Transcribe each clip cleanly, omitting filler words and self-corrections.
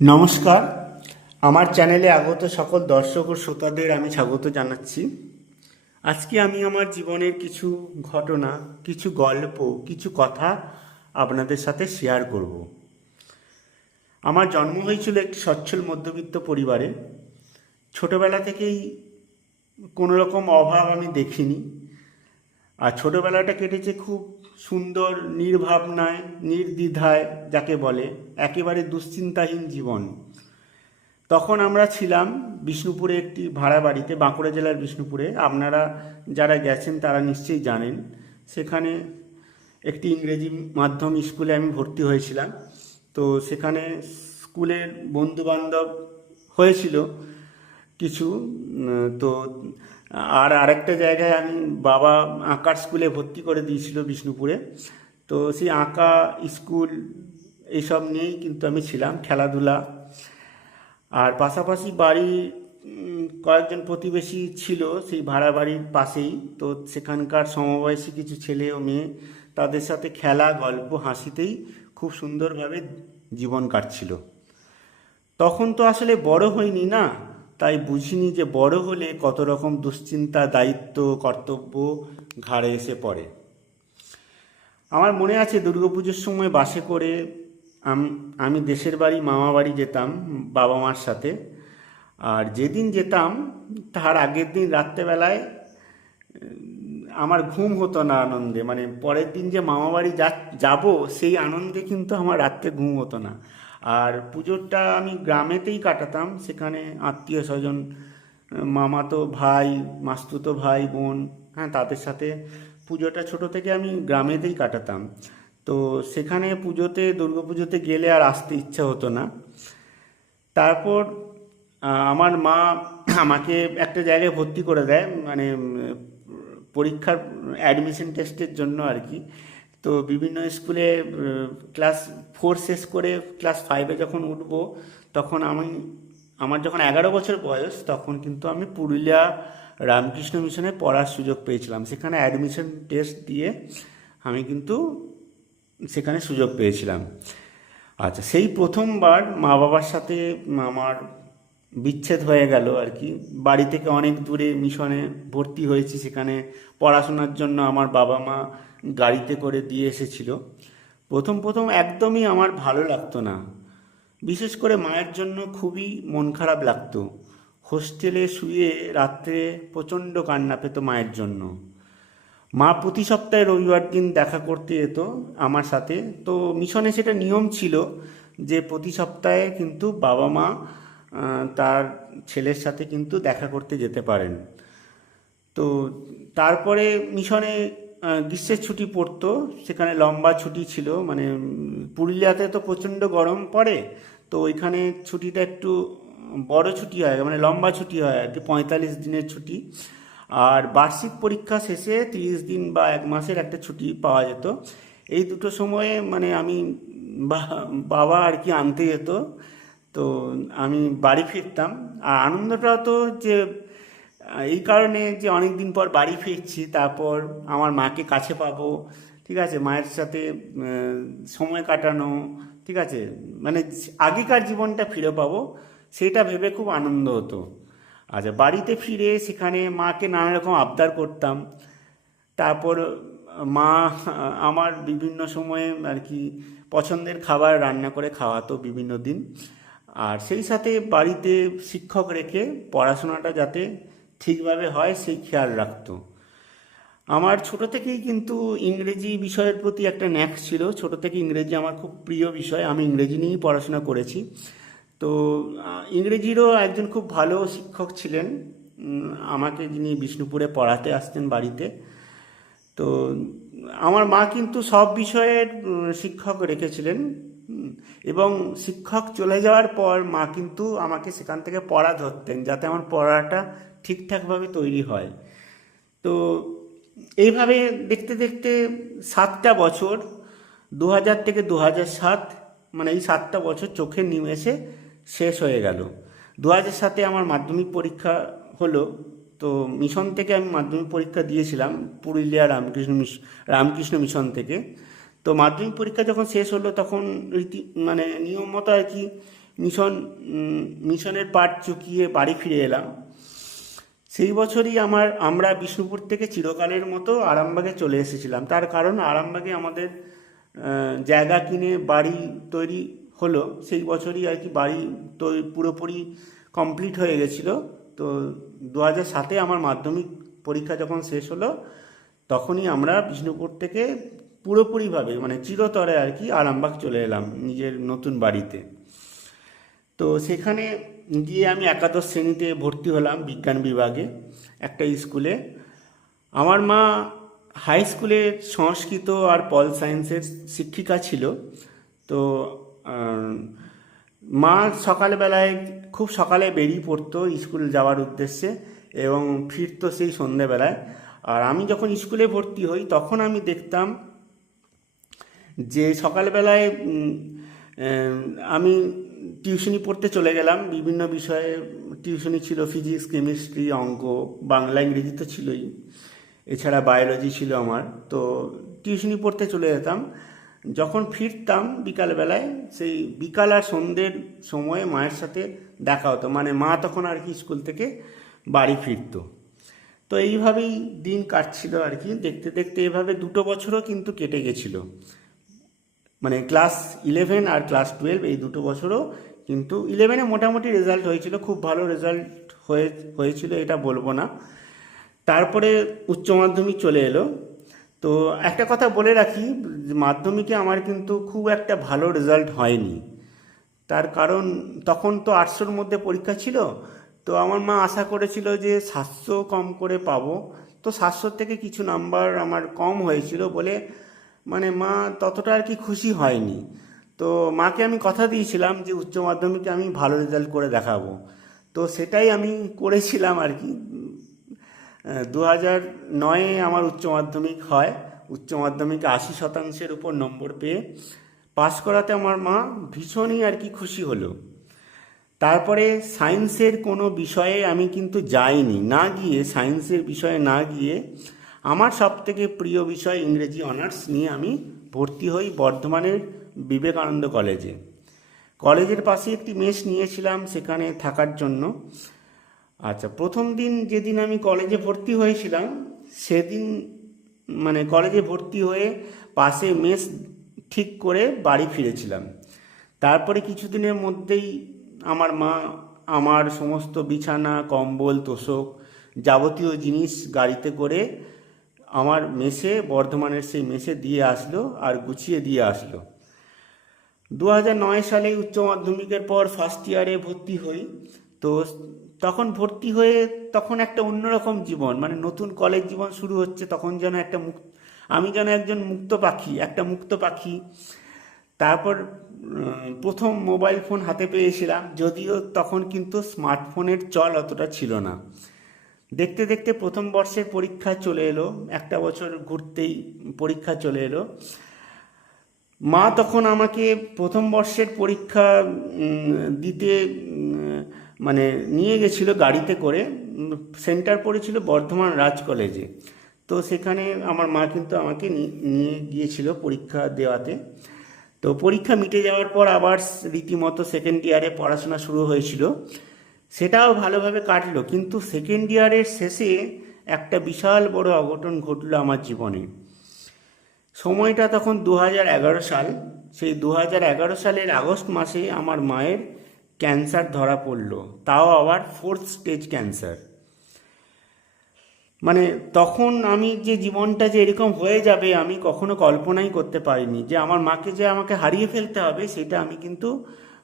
নমস্কার। আমার চ্যানেলে আগত সকল দর্শক ও শ্রোতাদের আমি স্বাগত জানাচ্ছি। আজকে আমি আমার জীবনের কিছু ঘটনা, কিছু গল্প, কিছু কথা আপনাদের সাথে শেয়ার করব। আমার জন্ম হয়েছিল একটি সচ্ছল মধ্যবিত্ত পরিবারে। ছোটবেলা থেকেই কোনো রকম অভাব আমি দেখিনি। আর ছোটবেলাটা কেটেছে খুব সুন্দর নির্ভাবনায়, নির্দ্বিধায়, যাকে বলে একেবারে দুশ্চিন্তাহীন জীবন। তখন আমরা ছিলাম বিষ্ণুপুরে একটি ভাড়া বাড়িতে, বাঁকুড়া জেলার বিষ্ণুপুরে। আপনারা যারা গেছেন তারা নিশ্চয়ই জানেন। সেখানে একটি ইংরেজি মাধ্যম স্কুলে আমি ভর্তি হয়েছিলাম। তো সেখানে স্কুলের বন্ধুবান্ধব হয়েছিল কিছু। তো আরেকটা জায়গায় আমি বাবা আঁকার স্কুলে ভর্তি করে দিয়েছিল বিষ্ণুপুরে। তো সেই আঁকা স্কুল এইসব নিয়েই কিন্তু আমি ছিলাম, খেলাধুলা। আর পাশাপাশি বাড়ি কয়েকজন প্রতিবেশী ছিল সেই ভাড়া বাড়ির পাশেই। তো সেখানকার সমবয়সী কিছু ছেলে ও মেয়ে, তাদের সাথে খেলা, গল্প, হাসিতেই খুব সুন্দরভাবে জীবন কাটছিল। তখন তো আসলে বড় হইনি না, তাই বুঝিনি যে বড় হলে কত রকম দুশ্চিন্তা, দায়িত্ব, কর্তব্য ঘাড়ে এসে পড়ে। আমার মনে আছে দুর্গাপুজোর সময় বাসে করে আমি দেশের বাড়ি, মামা বাড়ি যেতাম বাবা মার সাথে। আর যেদিন যেতাম তার আগের দিন রাত্রেবেলায় আমার ঘুম হতো না আনন্দে। মানে পরের দিন যে মামা বাড়ি যাব সেই আনন্দে কিন্তু আমার রাত্রে ঘুম হতো না। আর পুজোটা আমি গ্রামেতেই কাটাতাম। সেখানে আত্মীয় স্বজন, মামাতো ভাই, মাস্তুতো ভাই, বোন, হ্যাঁ, তাদের সাথে পুজোটা ছোট থেকে আমি গ্রামেতেই কাটাতাম। তো সেখানে পুজোতে, দুর্গাপুজোতে গেলে আর আসতে ইচ্ছা হতো না। তারপর আমার মা আমাকে একটা জায়গায় ভর্তি করে দেয়, মানে পরীক্ষার অ্যাডমিশন টেস্টের জন্য আর কি। তো বিভিন্ন স্কুলে ক্লাস 4 শেষ করে ক্লাস 5-এ যখন উঠবো, তখন আমার যখন 11 বছর বয়স, তখন কিন্তু আমি পুরুলিয়া রামকৃষ্ণ মিশনে পড়ার সুযোগ পেয়েছিলাম। সেখানে অ্যাডমিশন টেস্ট দিয়ে আমি কিন্তু সেখানে সুযোগ পেয়েছিলাম। আচ্ছা, সেই প্রথমবার মা বাবার সাথে আমার বিচ্ছেদ হয়ে গেল আর কি। বাড়ি থেকে অনেক দূরে মিশনে ভর্তি হয়েছি, সেখানে পড়াশোনার জন্য আমার বাবা মা গাড়িতে করে দিয়ে এসেছিল। প্রথম প্রথম একদমই আমার ভালো লাগতো না। বিশেষ করে মায়ের জন্য খুবই মন খারাপ লাগতো। হোস্টেলে শুয়ে রাত্রে প্রচণ্ড কান্না পেত মায়ের জন্য। মা প্রতি সপ্তাহে রবিবার দিন দেখা করতে যেত আমার সাথে। তো মিশনে সেটা নিয়ম ছিল যে প্রতি সপ্তাহে কিন্তু বাবা মা তার ছেলের সাথে কিন্তু দেখা করতে যেতে পারেন। তো তারপরে মিশনে গ্রীষ্মের ছুটি পড়তো। সেখানে লম্বা ছুটি ছিল, মানে পুরুলিয়াতে তো প্রচণ্ড গরম পড়ে। তো ওইখানে ছুটিটা একটু বড় ছুটি হয়, মানে লম্বা ছুটি হয় আর কি, 45 দিনের ছুটি। আর বার্ষিক পরীক্ষা শেষে 30 দিন বা 1 মাসের একটা ছুটি পাওয়া যেত। এই দুটো সময়ে মানে আমি বাবা আর কি আনতে যেত। তো আমি বাড়ি ফিরতাম। আর আনন্দটা তো যে এই কারণে যে অনেক দিন পর বাড়ি ফিরছি, তারপর আমার মাকে কাছে পাবো, ঠিক আছে, মায়ের সাথে সময় কাটানো, ঠিক আছে, মানে আগেকার জীবনটা ফিরে পাবো, সেটা ভেবে খুব আনন্দ হতো। আচ্ছা, বাড়িতে ফিরে সেখানে মাকে নানা রকম আবদার করতাম। তারপর মা আমার বিভিন্ন সময়ে আর কি পছন্দের খাবার রান্না করে খাওয়াতো বিভিন্ন দিন। আর সেই সাথে বাড়িতে শিক্ষক রেখে পড়াশোনাটা যাতে ঠিকভাবে হয় সেই খেয়াল রাখতো। আমার ছোট থেকেই কিন্তু ইংরেজি বিষয়ের প্রতি একটা ন্যাক ছিল। ছোট থেকে ইংরেজি আমার খুব প্রিয় বিষয়, আমি ইংরেজি নিয়েই পড়াশোনা করেছি। তো ইংরেজিরও একজন খুব ভালো শিক্ষক ছিলেন আমাকে, যিনি বিষ্ণুপুরে পড়াতে আসতেন বাড়িতে। তো আমার মা কিন্তু সব বিষয়ের শিক্ষক রেখেছিলেন। এবং শিক্ষক চলে যাওয়ার পর মা কিন্তু আমাকে সেখান থেকে পড়া ধরতেন, যাতে আমার পড়াটা ঠিকঠাকভাবে তৈরি হয়। তো এইভাবে দেখতে দেখতে 7টা বছর, 2000 থেকে 2007, মানে এই 7টা বছর চোখের নিমেষে শেষ হয়ে গেল। 2007-এ আমার মাধ্যমিক পরীক্ষা হলো। তো মিশন থেকে আমি মাধ্যমিক পরীক্ষা দিয়েছিলাম, পুরুলিয়া রামকৃষ্ণ মিশন থেকে। তো মাধ্যমিক পরীক্ষা যখন শেষ হলো, তখন মানে নিয়ম মতো আর কি মিশনের পাঠ চুকিয়ে বাড়ি ফিরে এলাম। সেই বছরই আমরা বিষ্ণুপুর থেকে চিরকালের মতো আরামবাগে চলে এসেছিলাম। তার কারণ আরামবাগে আমাদের জায়গা কিনে বাড়ি তৈরি হলো, সেই বছরই আর কি বাড়ি পুরোপুরি কমপ্লিট হয়ে গেছিলো। তো 2007-এ আমার মাধ্যমিক পরীক্ষা যখন শেষ হলো, তখনই আমরা বিষ্ণুপুর থেকে পুরোপুরিভাবে মানে চিরতরে আর কি আরামবাগ চলে এলাম নিজের নতুন বাড়িতে। তো সেখানে গিয়ে আমি একাদশ শ্রেণীতে ভর্তি হলাম বিজ্ঞান বিভাগে একটা স্কুলে। আমার মা হাই স্কুলে সংস্কৃত আর পল সায়েন্সের শিক্ষিকা ছিল। তো মা সকালবেলায় খুব সকালে বেরিয়ে পড়তো স্কুল যাওয়ার উদ্দেশ্যে এবং ফিরতো সেই সন্ধেবেলায়। আর আমি যখন স্কুলে ভর্তি হই তখন আমি দেখতাম যে সকালবেলায় আমি টিউশনি পড়তে চলে গেলাম। বিভিন্ন বিষয়ে টিউশনি ছিল, ফিজিক্স, কেমিস্ট্রি, অঙ্ক, বাংলা, ইংরেজি তো ছিলই, এছাড়া বায়োলজি ছিল আমার। তো টিউশনি পড়তে চলে যেতাম। যখন ফিরতাম বিকালবেলায়, সেই বিকাল আর সন্ধ্যের সময়ে মায়ের সাথে দেখা হতো, মানে মা তখন আর কি স্কুল থেকে বাড়ি ফিরতো। তো এইভাবেই দিন কাটছিল আর কি। দেখতে দেখতে এভাবে 2 বছরও কিন্তু কেটে গেছিলো, মানে ক্লাস 11 আর ক্লাস 12 এই 2 বছরও। কিন্তু 11-এ মোটামুটি রেজাল্ট হয়েছিল, খুব ভালো রেজাল্ট হয়েছিল এটা বলবো না। তারপরে উচ্চ মাধ্যমিক চলে এলো। তো একটা কথা বলে রাখি, মাধ্যমিকে আমার কিন্তু খুব একটা ভালো রেজাল্ট হয়নি। তার কারণ তখন তো 800-র মধ্যে পরীক্ষা ছিল। তো আমার মা আশা করেছিল যে 700 কম করে পাবো। তো 700 থেকে কিছু নাম্বার আমার কম হয়েছিল বলে মানে মা ততটা আর কি খুশি হয়নি। তো মাকে আমি কথা দিয়েছিলাম যে উচ্চ মাধ্যমিকে আমি ভালো রেজাল্ট করে দেখাবো। তো সেটাই আমি করেছিলাম আর কি। 2009-এ আমার উচ্চ মাধ্যমিক হয়। উচ্চ মাধ্যমিকে 80% উপর নম্বর পেয়ে পাস করাতে আমার মা ভীষণই আর কি খুশি হলো। তারপরে সায়েন্সের কোনো বিষয়ে আমি কিন্তু যাইনি, না গিয়ে সায়েন্সের বিষয়ে না গিয়ে আমার সবথেকে প্রিয় বিষয় ইংরেজি অনার্স নিয়ে আমি ভর্তি হই বর্ধমানের বিবেকানন্দ কলেজে। কলেজের পাশে একটি মেস নিয়েছিলাম সেখানে থাকার জন্য। আচ্ছা, প্রথম দিন যেদিন আমি কলেজে ভর্তি হয়েছিলাম সেদিন মানে কলেজে ভর্তি হয়ে পাশে মেস ঠিক করে বাড়ি ফিরেছিলাম। তারপরে কিছুদিনের মধ্যেই আমার মা আমার সমস্ত বিছানা, কম্বল, তোশক, যাবতীয় জিনিস গাড়িতে করে আমার মেসে, বর্ধমানের সেই মেসে দিয়ে আসলো আর গুছিয়ে দিয়ে আসলো। 2009 সালে উচ্চ মাধ্যমিকের পর ফার্স্ট ইয়ারে ভর্তি হই। তো তখন ভর্তি হয়ে তখন একটা অন্যরকম জীবন, মানে নতুন কলেজ জীবন শুরু হচ্ছে। তখন যেন আমি যেন একজন মুক্ত পাখি। তারপর প্রথম মোবাইল ফোন হাতে পেয়েছিলাম, যদিও তখন কিন্তু স্মার্টফোনের চল অতটা ছিল না। দেখতে দেখতে প্রথম বর্ষের পরীক্ষা চলে এলো, একটা বছর ঘুরতেই পরীক্ষা চলে এলো। মা তখন আমাকে প্রথম বর্ষের পরীক্ষা দিতে মানে নিয়ে গেছিলো গাড়িতে করে। সেন্টার পড়েছিল বর্ধমান রাজ কলেজে। তো সেখানে আমার মা কিন্তু আমাকে নিয়ে গিয়েছিল পরীক্ষা দেওয়াতে। তো পরীক্ষা মিটে যাওয়ার পর আবার রীতিমতো সেকেন্ড ইয়ারে পড়াশোনা শুরু হয়েছিল, সেটাও ভালোভাবে কাটলো। কিন্তু সেকেন্ড ইয়ারের শেষে একটা বিশাল বড় অঘটন ঘটলো আমার জীবনে। সময়টা তখন 2011 সাল। সেই 2011 সালের আগস্ট মাসে আমার মায়ের ক্যান্সার ধরা পড়লো, তাও আবার 4th স্টেজ ক্যান্সার। মানে তখন আমি যে জীবনটা যে এরকম হয়ে যাবে আমি কখনো কল্পনাই করতে পারিনি। যে আমার মাকে যে আমাকে হারিয়ে ফেলতে হবে সেটা আমি কিন্তু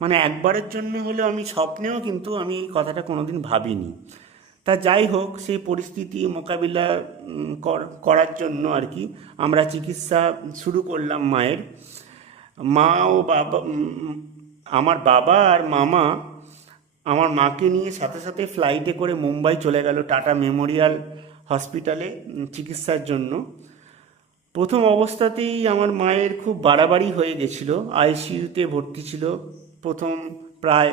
মানে একবারের জন্য হলেও আমি স্বপ্নেও কিন্তু আমি এই কথাটা কোনোদিন ভাবিনি। তা যাই হোক, সেই পরিস্থিতি মোকাবিলা করার জন্য আর কি আমরা চিকিৎসা শুরু করলাম মায়ের। মা ও বাবা, আমার বাবা আর মামা আমার মাকে নিয়ে সাথে সাথে ফ্লাইটে করে মুম্বাই চলে গেল টাটা মেমোরিয়াল হসপিটালে চিকিৎসার জন্য। প্রথম অবস্থাতেই আমার মায়ের খুব বাড়াবাড়ি হয়ে গেছিলো, আইসিইউতে ভর্তি ছিল। প্রথম প্রায়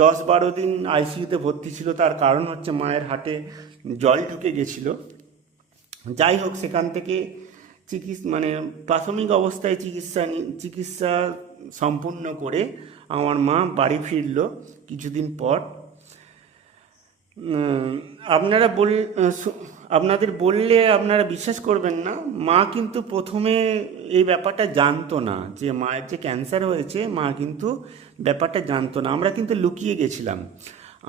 10-12 দিন আইসিইউতে ভর্তি ছিল। তার কারণ হচ্ছে মায়ের হার্টে জল ঢুকে গেছিলো। যাই হোক, সেখান থেকে প্রাথমিক অবস্থায় চিকিৎসা সম্পূর্ণ করে আমার মা বাড়ি ফিরল কিছুদিন পর। উম, আপনারা আপনাদের বললে আপনারা বিশ্বাস করবেন না, মা কিন্তু প্রথমে এই ব্যাপারটা জানতো না যে মায়ের যে ক্যান্সার হয়েছে। মা কিন্তু ব্যাপারটা জানতো না, আমরা কিন্তু লুকিয়ে গেছিলাম।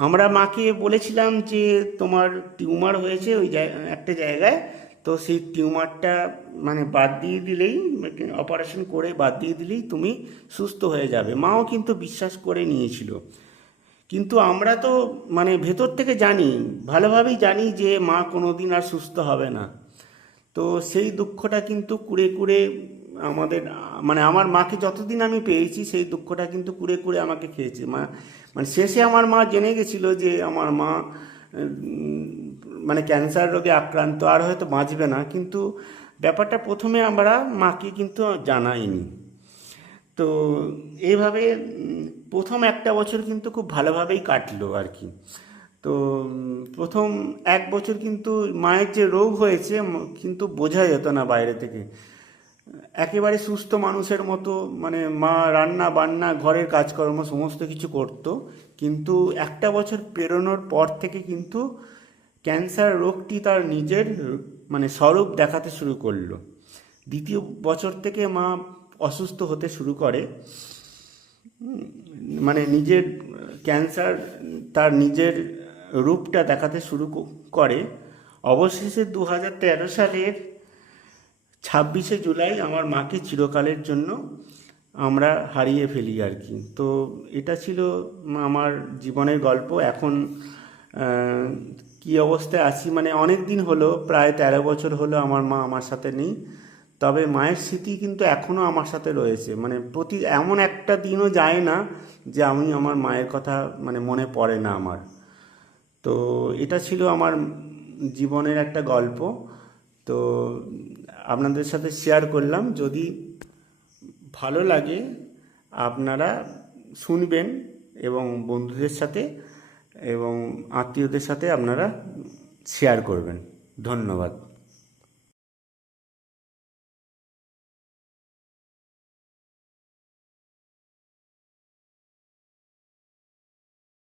আমরা মাকে বলেছিলাম যে তোমার টিউমার হয়েছে ওই একটা জায়গায়, তো সেই টিউমারটা মানে বাদ দিয়ে দিলেই, অপারেশন করে বাদ দিয়ে দিলেই তুমি সুস্থ হয়ে যাবে। মাও কিন্তু বিশ্বাস করে নিয়েছিল। কিন্তু আমরা তো মানে ভেতর থেকে জানি, ভালোভাবেই জানি যে মা কোনোদিন আর সুস্থ হবে না। তো সেই দুঃখটা কিন্তু কুড়ে কুড়ে আমাদের, মানে আমার মাকে যতদিন আমি পেয়েছি সেই দুঃখটা কিন্তু কুড়ে কুড়ে আমাকে খেয়েছে। মানে শেষে আমার মা জেনে গেছিল যে আমার মা মানে ক্যান্সার রোগে আক্রান্ত, আর হয়তো বাঁচবে না। কিন্তু ব্যাপারটা প্রথমে আমরা মাকে কিন্তু জানাইনি। তো এইভাবে প্রথম একটা বছর কিন্তু খুব ভালোভাবেই কাটলো আর কি। তো প্রথম এক বছর কিন্তু মায়ের যে রোগ হয়েছে কিন্তু বোঝা যেত না বাইরে থেকে। একেবারে সুস্থ মানুষের মতো, মানে মা রান্না বান্না ঘরের কাজকর্ম সমস্ত কিছু করতো। কিন্তু একটা বছর পেরোনোর পর থেকে কিন্তু ক্যান্সার রোগটি তার নিজের মানে স্বরূপ দেখাতে শুরু করলো। দ্বিতীয় বছর থেকে মা অসুস্থ হতে শুরু করে, মানে নিজের ক্যান্সার তার নিজের রূপটা দেখাতে শুরু করে। অবশেষে 2013 সালের 26শে জুলাই আমার মাকে চিরকালের জন্য আমরা হারিয়ে ফেলি আর কি। তো এটা ছিল আমার জীবনের গল্প। এখন কি অবস্থায় আছি, মানে অনেক দিন হলো, প্রায় 13 বছর হলো আমার মা আমার সাথে নেই। তবে মায়ের স্মৃতি কিন্তু এখনও আমার সাথে রয়েছে। মানে এমন একটা দিনও যায় না যে আমি আমার মায়ের কথা মানে মনে পড়ে না আমার। তো এটা ছিল আমার জীবনের একটা গল্প। তো আপনাদের সাথে শেয়ার করলাম। যদি ভালো লাগে আপনারা শুনবেন এবং বন্ধুদের সাথে এবং আত্মীয়দের সাথে আপনারা শেয়ার করবেন। ধন্যবাদ।